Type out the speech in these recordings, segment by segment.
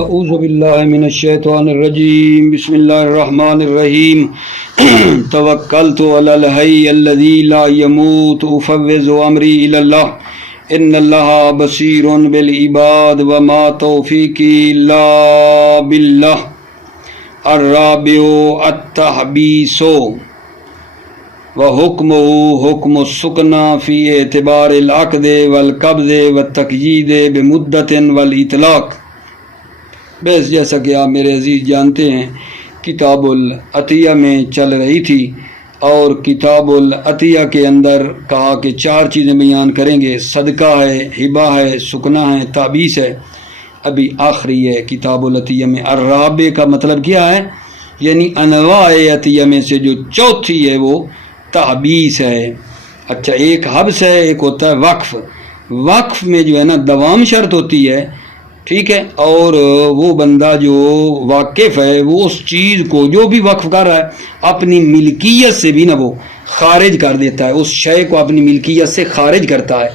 اعوذ باللہ من الشیطان الرجیم بسم اللہ الرحمن الرحیم توکلت علی الحی الذی لا يموت افوض امری الی اللہ ان اللہ بصیر بالعباد وما توفیقی الا باللہ الرابع التحبیس وحکمہ حکم السکنہ فی اعتبار العقد والقبض والتقیید بمدت والاطلاق۔ بس جیسا کہ آپ میرے عزیز جانتے ہیں کتاب العطیہ میں چل رہی تھی، اور کتاب العطیہ کے اندر کہا کہ 4 چیزیں بیان کریں گے، صدقہ ہے، ہبہ ہے، سکنہ ہے، تعبیث ہے۔ ابھی آخری ہے کتاب العطیہ میں الرابع کا مطلب کیا ہے، یعنی انواع عطیہ میں سے جو چوتھی ہے وہ تعبیث ہے۔ اچھا، ایک حبس ہے، ایک ہوتا ہے وقف۔ وقف میں جو ہے نا دوام شرط ہوتی ہے، ٹھیک ہے، اور وہ بندہ جو واقف ہے وہ اس چیز کو جو بھی وقف کر رہا ہے اپنی ملکیت سے بھی نہ وہ خارج کر دیتا ہے، اس شے کو اپنی ملکیت سے خارج کرتا ہے۔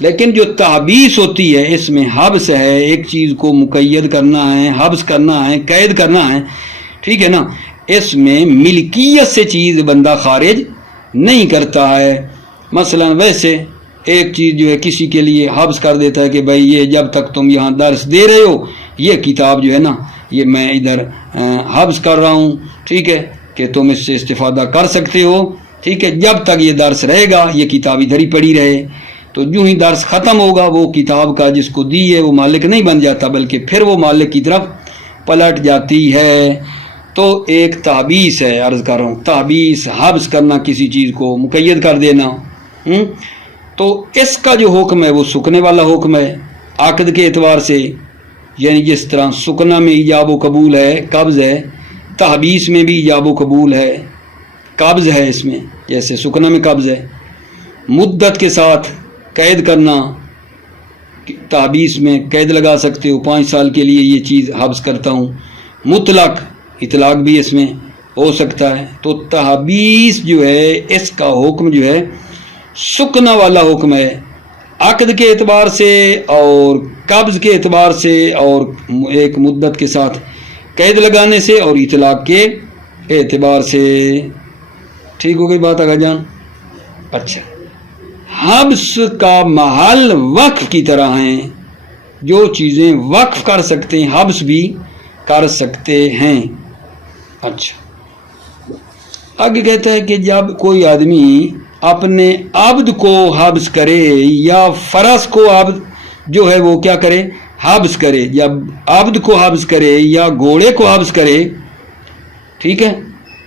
لیکن جو تعبیث ہوتی ہے اس میں حبس ہے، ایک چیز کو مقید کرنا ہے، حبس کرنا ہے، قید کرنا ہے، ٹھیک ہے نا، اس میں ملکیت سے چیز بندہ خارج نہیں کرتا ہے۔ مثلا ویسے ایک چیز جو ہے کسی کے لیے حبس کر دیتا ہے کہ بھائی یہ جب تک تم یہاں درس دے رہے ہو یہ کتاب جو ہے نا یہ میں ادھر حبس کر رہا ہوں، ٹھیک ہے، کہ تم اس سے استفادہ کر سکتے ہو، ٹھیک ہے، جب تک یہ درس رہے گا یہ کتاب ادھر ہی پڑی رہے۔ تو جو ہی درس ختم ہوگا وہ کتاب کا جس کو دی ہے وہ مالک نہیں بن جاتا، بلکہ پھر وہ مالک کی طرف پلٹ جاتی ہے۔ تو ایک تعبیث ہے، عرض کر رہا ہوں تعبیث، حبس کرنا کسی چیز کو، مقید کر دینا۔ تو اس کا جو حکم ہے وہ سکنے والا حکم ہے عقد کے اعتبار سے، یعنی جس طرح سکنہ میں ایجاب و قبول ہے، قبض ہے، تحبیث میں بھی ایجاب و قبول ہے، قبض ہے اس میں، جیسے سکنہ میں قبض ہے، مدت کے ساتھ قید کرنا، تحبیث میں قید لگا سکتے ہو 5 سال کے لیے یہ چیز حبس کرتا ہوں، مطلق اطلاق بھی اس میں ہو سکتا ہے۔ تو تحبیث جو ہے اس کا حکم جو ہے سکنہ والا حکم ہے، عقد کے اعتبار سے اور قبض کے اعتبار سے اور ایک مدت کے ساتھ قید لگانے سے اور اطلاق کے اعتبار سے۔ ٹھیک ہو گئی بات آگا جان؟ اچھا، حبس کا محل وقف کی طرح ہیں، جو چیزیں وقف کر سکتے ہیں حبس بھی کر سکتے ہیں۔ اچھا، آگے کہتا ہے کہ جب کوئی آدمی اپنے عبد کو حبس کرے یا فرس کو عبد جو ہے وہ کیا کرے، حبس کرے، جب عبد کو حبس کرے یا گھوڑے کو حبس کرے، ٹھیک ہے،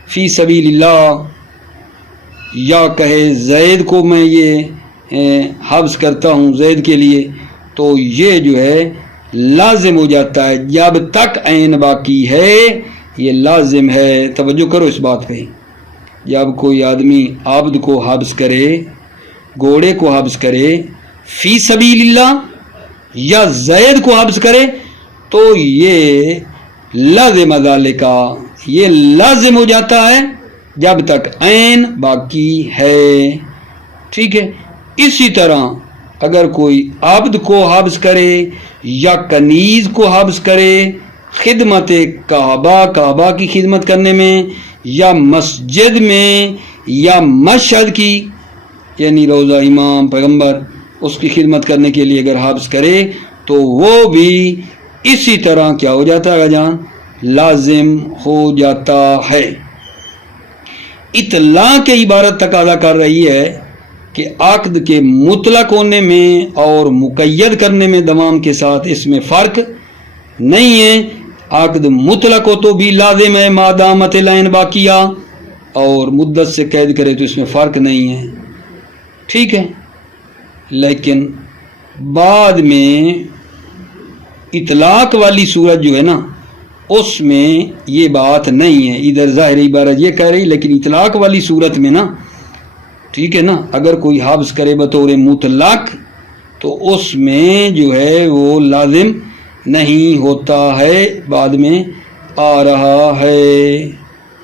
فی سبیل اللہ، یا کہے زید کو میں یہ حبس کرتا ہوں زید کے لیے، تو یہ جو ہے لازم ہو جاتا ہے جب تک عین باقی ہے، یہ لازم ہے۔ توجہ کرو اس بات پہ، جب کوئی آدمی عبد کو حبس کرے، گھوڑے کو حبس کرے فی سبیل اللہ یا زید کو حبس کرے، تو یہ لازم ذالک، یہ لازم ہو جاتا ہے جب تک عین باقی ہے، ٹھیک ہے۔ اسی طرح اگر کوئی عبد کو حبس کرے یا کنیز کو حبس کرے خدمت کعبہ کی خدمت کرنے میں، یا مسجد میں، یا مشہد کی یعنی روضہ امام پیغمبر اس کی خدمت کرنے کے لیے اگر حبس کرے، تو وہ بھی اسی طرح کیا ہو جاتا ہے جان، لازم ہو جاتا ہے۔ اطلاق کی عبارت تقاضا کر رہی ہے کہ عقد کے مطلق ہونے میں اور مقید کرنے میں دوام کے ساتھ اس میں فرق نہیں ہے۔ عقد مطلق ہو تو بھی لازم ہے مادامت العین باقیہ، اور مدت سے قید کرے تو اس میں فرق نہیں ہے، ٹھیک ہے۔ لیکن بعد میں اطلاق والی صورت جو ہے نا اس میں یہ بات نہیں ہے، ادھر ظاہر عبارت یہ کہہ رہی، لیکن اطلاق والی صورت میں نا، ٹھیک ہے نا، اگر کوئی حبس کرے بطور مطلق تو اس میں جو ہے وہ لازم نہیں ہوتا ہے، بعد میں آ رہا ہے،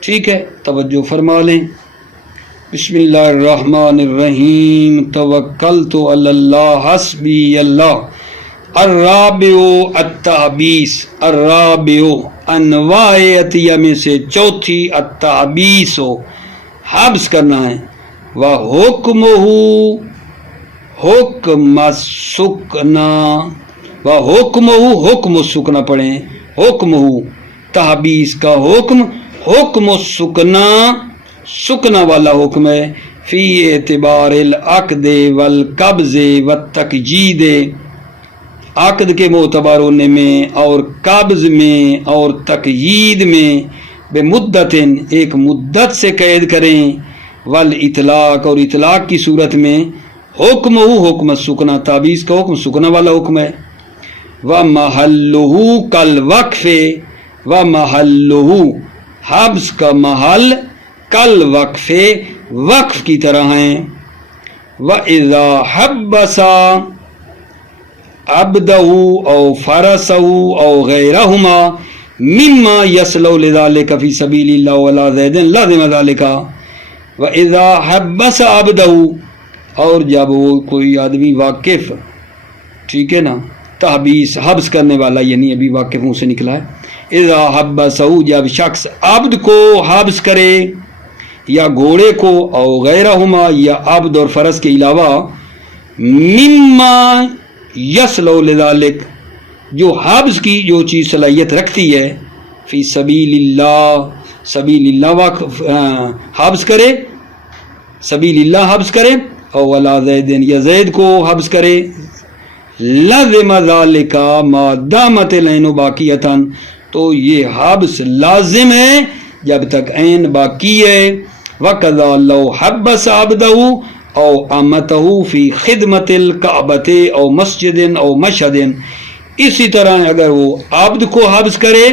ٹھیک ہے۔ توجہ فرما لیں۔ بسم اللہ الرحمن الرحیم، توکلت علی اللہ حسبی اللہ الرابع التحبیس، الرابع انواع عطیہ میں سے چوتھی التحبیس ہو، حبس کرنا ہے، وحکمہ حکم السکنا، وحکمہ حکم السکنا پڑھیں، حکمہ تحبیس کا حکم، حکم السکنا سکنا والا حکم ہے، فی اعتبار العقد والقبض والتقیید، عقد کے معتبر ہونے میں اور قبض میں اور تقیید میں، بمدت ایک مدت سے قید کریں، والاطلاق اور اطلاق کی صورت میں، حکم حکم السکنا تحبیس کا حکم سکنا والا حکم ہے، ومحلہ کالوقف، ومحلہ حبس کا محل کالوقف وقف کی طرح ہیں، وَإِذَا حَبَّسَ عَبْدَهُ أَوْ فَرَسَهُ أَوْ غَيْرَهُمَا مِمَّا يَصْلُحُ لِذَلِكَ فِي سَبِيلِ اللَّهِ وَلَا زَيْدٍ لَازِمَ ذَلِكَ، وَإِذَا حَبَّسَ عَبْدَهُ، اور جب وہ کوئی آدمی واقف، ٹھیک ہے نا، تحبیس حبس کرنے والا، یعنی ابھی واقف منہ سے نکلا ہے، اذا حبسہ جب شخص عبد کو حبس کرے یا گھوڑے کو، او غیرہما یا عبد اور فرس کے علاوہ، مما یصلح لذالک جو حبس کی جو چیز صلاحیت رکھتی ہے، فی سبیل اللہ سبیل اللہ حبس کرے، سبیل اللہ حبس کرے، او ولا زیدن یا زید کو حبس کرے، لازم ذالک ما دامت العین باقیۃ، تو یہ حبس لازم ہے جب تک عین باقی ہے، وَقَذَا لَوْ حَبَّسَ عَبْدَهُ او امتہ فی خدمت الکعبۃ او مسجد او مشہد، اسی طرح اگر وہ عبد کو حبس کرے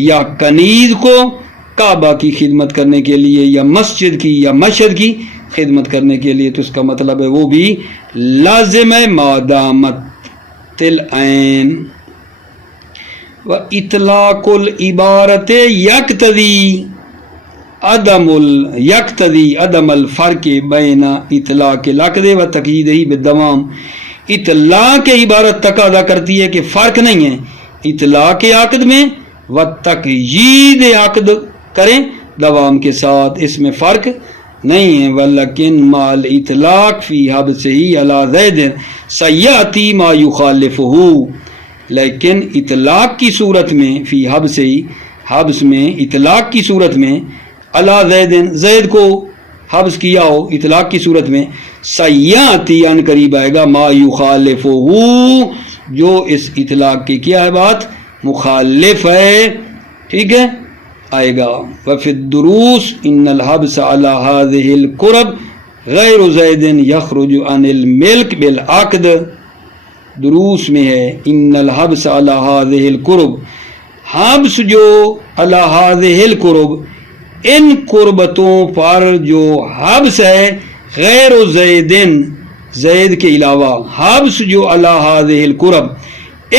یا کنیز کو کعبہ کی خدمت کرنے کے لیے یا مسجد کی یا مشہد کی خدمت کرنے کے لیے، تو اس کا مطلب ہے وہ بھی لازم ہے ما دامت العین، وَإِطْلَاقُ الْعِبَارَةِ یقتضی عدم الفرق بین اطلاق العقد و تقییدہ بالدوام، اطلاق عبارت تقاضا کرتی ہے کہ فرق نہیں ہے اطلاق عقد میں و تقیید عقد کریں دوام کے ساتھ، اس میں فرق نہیں ہے، ولیکن مال اطلاق فی حبسہ علی زید سیاتی ما یخالفہ، لیکن اطلاق کی صورت میں فی حبسہ حبس میں اطلاق کی صورت میں، علی زید زید کو حبس کیا ہو اطلاق کی صورت میں، سیاتی ان قریب آئے گا، ما یخالفہ جو اس اطلاق کی کیا ہے بات مخالف ہے، ٹھیک ہے آئے گا، وفی الدروس ان الحبس علی هذه القرب غیر زید یخرج عن الملک بالعقد، دروس میں ہے ان الحبس علی هذه القرب، حبس جو علی هذه القرب ان قربتوں پر جو حبس ہے، غیر زیدن زید کے علاوہ، حبس جو علی هذه القرب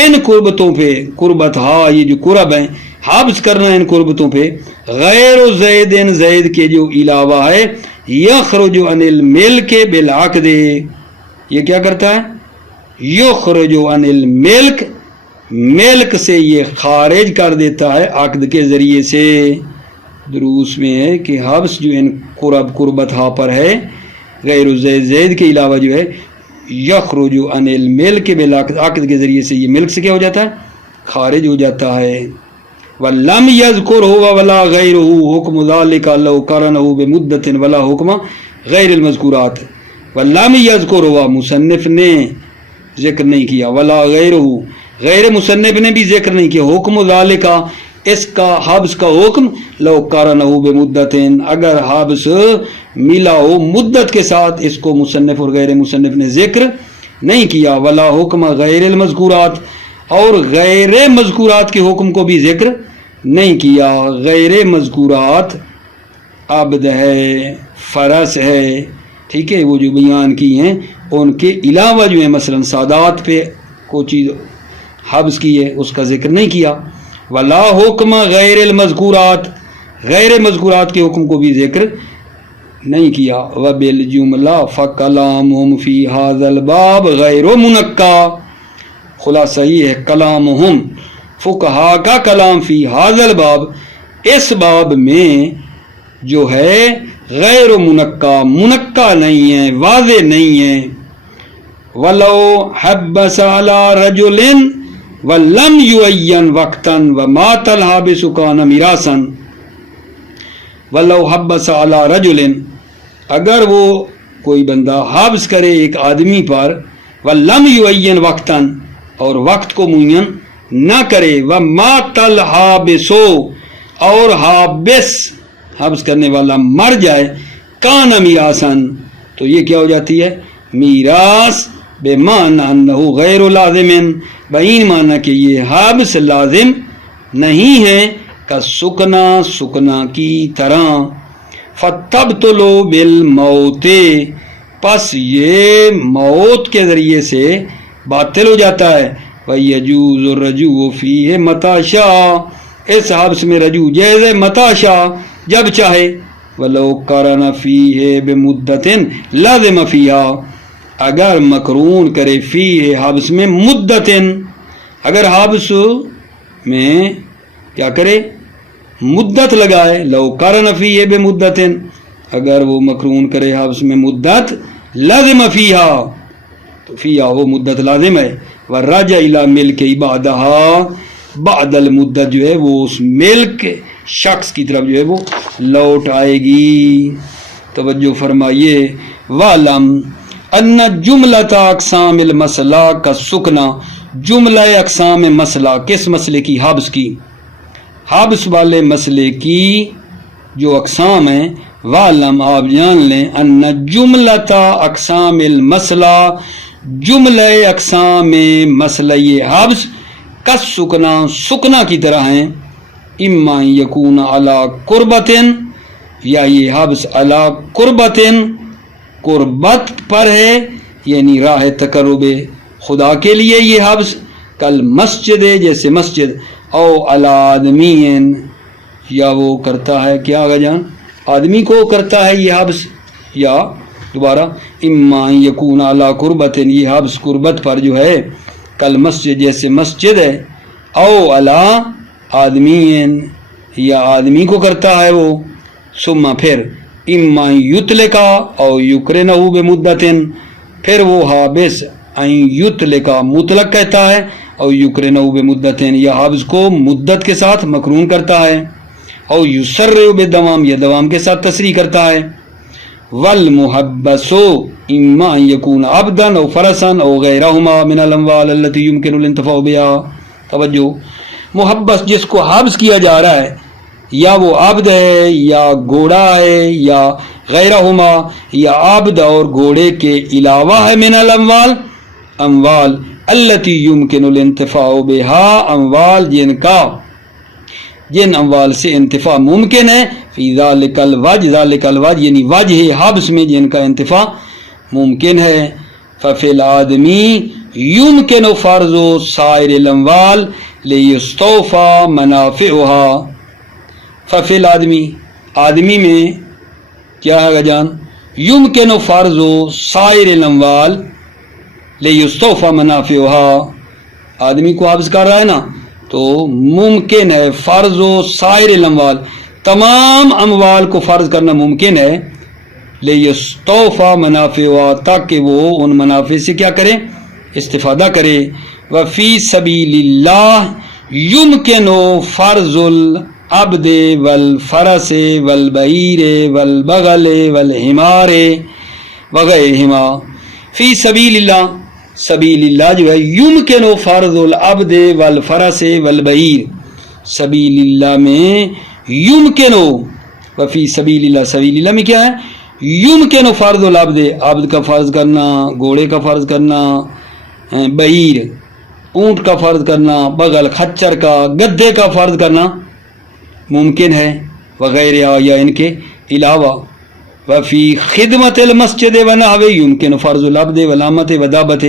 ان قربتوں پہ، قربت ہا یہ جو قرب ہیں، حبس کرنا ان قربتوں پہ، غیر زیدن زید کے جو علاوہ ہے، یخرج عن الملک بالعقد، یہ کیا کرتا ہے، یخرج عن الملک، ملک سے یہ خارج کر دیتا ہے عقد کے ذریعے سے، دروس میں ہے کہ حبس جو ان قربت ہا پر ہے، غیر زید زید کے علاوہ جو ہے، یخرج عن الملک بالعقد، عقد کے ذریعے سے یہ ملک سے کیا ہو جاتا ہے، خارج ہو جاتا ہے، وَلَمْ يَذْكُرْهُ وَلَا غَيْرُهُ حُكْمُ ذَلِكَ لَوْ قَرَنَهُ بِمُدَّةٍ وَلَا حُكْمَ غَيْرِ الْمَذْكُورَاتِ، وَلَمْ يَذْكُرْهُ مصنف نے ذکر نہیں کیا، وَلَا غَيْرُهُ غیر مصنف نے بھی ذکر نہیں کیا، حکم ذَلِكَ اس کا حبس کا حکم، لو قَرَنَهُ بِمُدَّةٍ اگر حبس ملا ہو مدت کے ساتھ، اس کو مصنف اور غیر مصنف نے ذکر نہیں کیا، وَلَا حُكْمَ غَيْرِ الْمَذْكُورَاتِ اور غیر مذکورات کے حکم کو بھی ذکر نہیں کیا، غیر مذکورات عبد ہے، فرس ہے، ٹھیک ہے، وہ جو بیان کی ہیں ان کے علاوہ جو ہے، مثلا سادات پہ کوئی چیز حبس کی ہے اس کا ذکر نہیں کیا، ولا حکم غیر المذکورات غیر مذکورات کے حکم کو بھی ذکر نہیں کیا، وبالجملہ فکلامہم فی ھذا الباب غیر منقی خلاصہ یہ ہے کلامہم فقہا کا کلام فی حاضل باب اس باب میں جو ہے غیر منقع منقع نہیں ہے، واضح نہیں ہے. ولو حبس علی رجل ولم یعین وقتا ومات الحابس کان میراثا. ولو حبس علی رجل اگر وہ کوئی بندہ حبس کرے ایک آدمی پر، ولم یعین وقتا اور وقت کو معین نہ کرے، ومات الحابس اور حبس کرنے والا مر جائے، کان میراثا تو یہ کیا ہو جاتی ہے میراث، بے معنی انہ غیر لازم بعین معنی کہ یہ حبس لازم نہیں ہے، کا سکنا کی طرح. فتبطلوا بالموت پس یہ موت کے ذریعے سے باطل ہو جاتا ہے. وَيَجُوزُ الرَّجُوعُ فِيهِ مَتَىٰ شَاءَ اس حبس میں رجوع جائز ہے متى شاء جب چاہے. وَلَوْ قَرَنَ فِيهِ بِمُدَّةٍ لَازِمَ فِيهَا اگر مقرون کرے فِيهِ حبس میں مدتن اگر حبس میں کیا کرے مدت لگائے. لو قرن فیہ بمدت اگر وہ مقرون کرے حبس میں مدت لازم فیہا تو فیہا وہ مدت لازم ہے. ورجع الی ملک بعدہا بعد المدت جو ہے وہ اس ملک شخص کی طرف جو ہے وہ لوٹ آئے گی. توجہ فرمائیے. وَعْلَمْ أَنَّ جُمْلَةَ أَقْسَامِ الْمَسْلَةِ كَالسُّكْنَةِ جملہ اقسام مسئلہ کس مسئلے کی حبس کی حبس والے مسئلے کی جو اقسام ہیں. وَعْلَمْ آپ جان لیں ان جملۃ اقسام المسئلہ جملہ اقسام مسئلہ حبس سکنا کی طرح ہیں. اما یکون علی قربت یا یہ حبس علی قربت قربت پر ہے یعنی راہ تقرب خدا کے لیے یہ حبس. کل مسجد جیسے مسجد او علی آدمین یا وہ کرتا ہے کیا آگا جان آدمی کو کرتا ہے یہ حبس. یا دوبارہ اما یکون علی قربت یہ حبس قربت پر جو ہے کل مسجد جیسے مسجد ہے او علی آدمین یا آدمی کو کرتا ہے وہ. ثم پھر اما یطلقا او یکرنہ بمدت پھر وہ حابس یطلقا مطلق کہتا ہے او یکرنہ بمدت یا حابس کو مدت کے ساتھ مقرون کرتا ہے او یسرع بدوام یا دوام کے ساتھ تصریح کرتا ہے. والمحبس اما یکون عبدا او فرسا او غیرہما من الاموال التي يمكن الانتفاع بها. توجہ محبس جس کو حبس کیا جا رہا ہے یا وہ عبد ہے یا گھوڑا ہے یا غیرہما یا عبد اور گھوڑے کے علاوہ ہے من الاموال اموال التي يمكن الانتفاع بها اموال جن اموال سے انتفاع ممکن ہے. فی ذالک الوجہ یعنی وجہ حبس میں جن کا انتفاع ممکن ہے. ففی الآدمی یمکن فرض سائر الاموال لیستوفی منافعها. ففی الآدمی آدمی میں کیا ہے جان یمکن فرض سائر الاموال لیستوفی منافعها آدمی کو حبس کر رہا ہے نا تو ممکن ہے فرض و سائر الاموال تمام اموال کو فرض کرنا ممکن ہے. لیستوفی منافعها تاکہ وہ ان منافع سے کیا کرے استفادہ کرے. وفی سبیل اللہ یمکن فرض العبد والفرس والبعیر والبغل والحمار وغیرہما. فی سبیل اللہ سبیل اللہ جو ہے یمکن فرض العبد والفرس والبعیر سبیل اللہ میں یمکن وفی سبیل اللہ سبیل اللہ میں کیا ہے یمکن فرض العبد عبد کا فرض کرنا گھوڑے کا فرض کرنا بعیر اونٹ کا فرض کرنا بغل خچر کا گدھے کا فرض کرنا ممکن ہے وغیرہ یا ان کے علاوہ. وفی خدمت المسجد ونحو یمکن فرض العبد والامۃ ودابۃ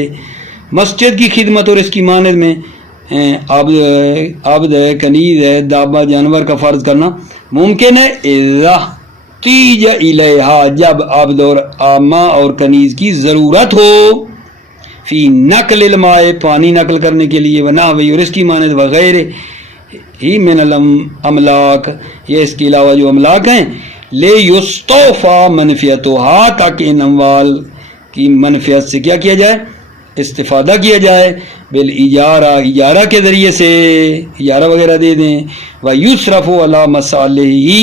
مسجد کی خدمت اور اس کی مانند میں عبد ہے کنیز ہے دابہ جانور کا فرض کرنا ممکن ہے. اذا احتیج الیہا جب عبد اور آمہ اور کنیز کی ضرورت ہو. فی نقل الماء پانی نقل کرنے کے لیے، ونحوی اور اس کی مانند، وغیرہ ہی من الاملاک یہ اس کے علاوہ جو املاک ہیں، لے یستوفا منفیتھا تاکہ ان اموال کی منفیت سے کیا کیا جائے، استفادہ کیا جائے، بالاجارہ اجارہ کے ذریعے سے اجارہ وغیرہ دے دیں، ویصرف علی مصالحہ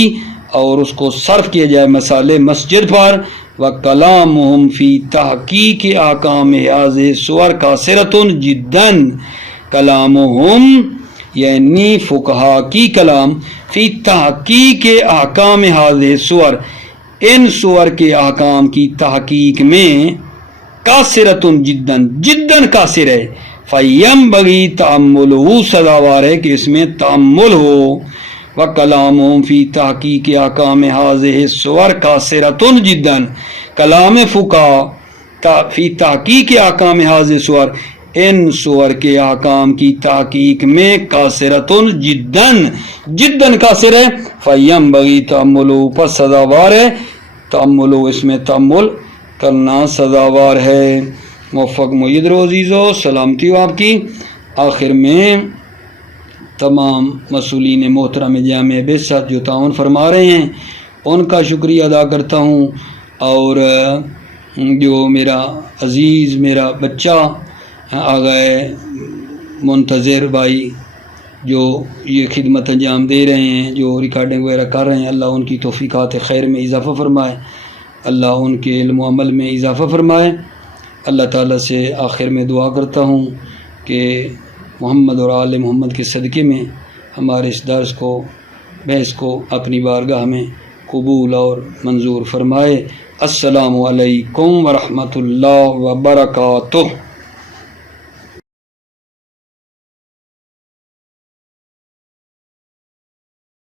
اور اس کو صرف کیا جائے مصالح مسجد پر، وکلامہم فی تحقیق احکام هذه الصور قاصرۃ جدا، کلامہم یعنی فقہا کی کلام، فی تحقیق احکام هذه الصور ان صور کے احکام کی تحقیق میں، قاصرۃ جدا جدا قاصر ہے، فینبغی تأملہ سزاوار ہے کہ اس میں تأمل ہو، وکلامہم فی تحقیق احکام هذه الصور قاصرۃ جدا، کلام فقہا فی تحقیق احکام هذه الصور ان صور کے احکام کی تحقیق میں قاصرۃ جدا جدا قاصر ہے، فینبغی تأملہ پس سزاوار ہے، تأملہ اس میں تأمل کرنا سزاوار ہے۔ موفق معید رو عزیزو، سلامتی ہو آپ کی۔ آخر میں تمام مسئولین محترم جامع بعثت جو تعاون فرما رہے ہیں ان کا شکریہ ادا کرتا ہوں، اور جو میرا عزیز میرا بچہ آگئے منتظر بھائی جو یہ خدمت انجام دے رہے ہیں، جو ریکارڈنگ وغیرہ کر رہے ہیں، اللہ ان کی توفیقات خیر میں اضافہ فرمائے، اللہ ان کے علم و عمل میں اضافہ فرمائے۔ اللہ تعالیٰ سے آخر میں دعا کرتا ہوں کہ محمد اور آل محمد کے صدقے میں ہمارے اس درس کو بحث کو اپنی بارگاہ میں قبول اور منظور فرمائے۔ السلام علیکم ورحمۃ اللہ وبرکاتہ۔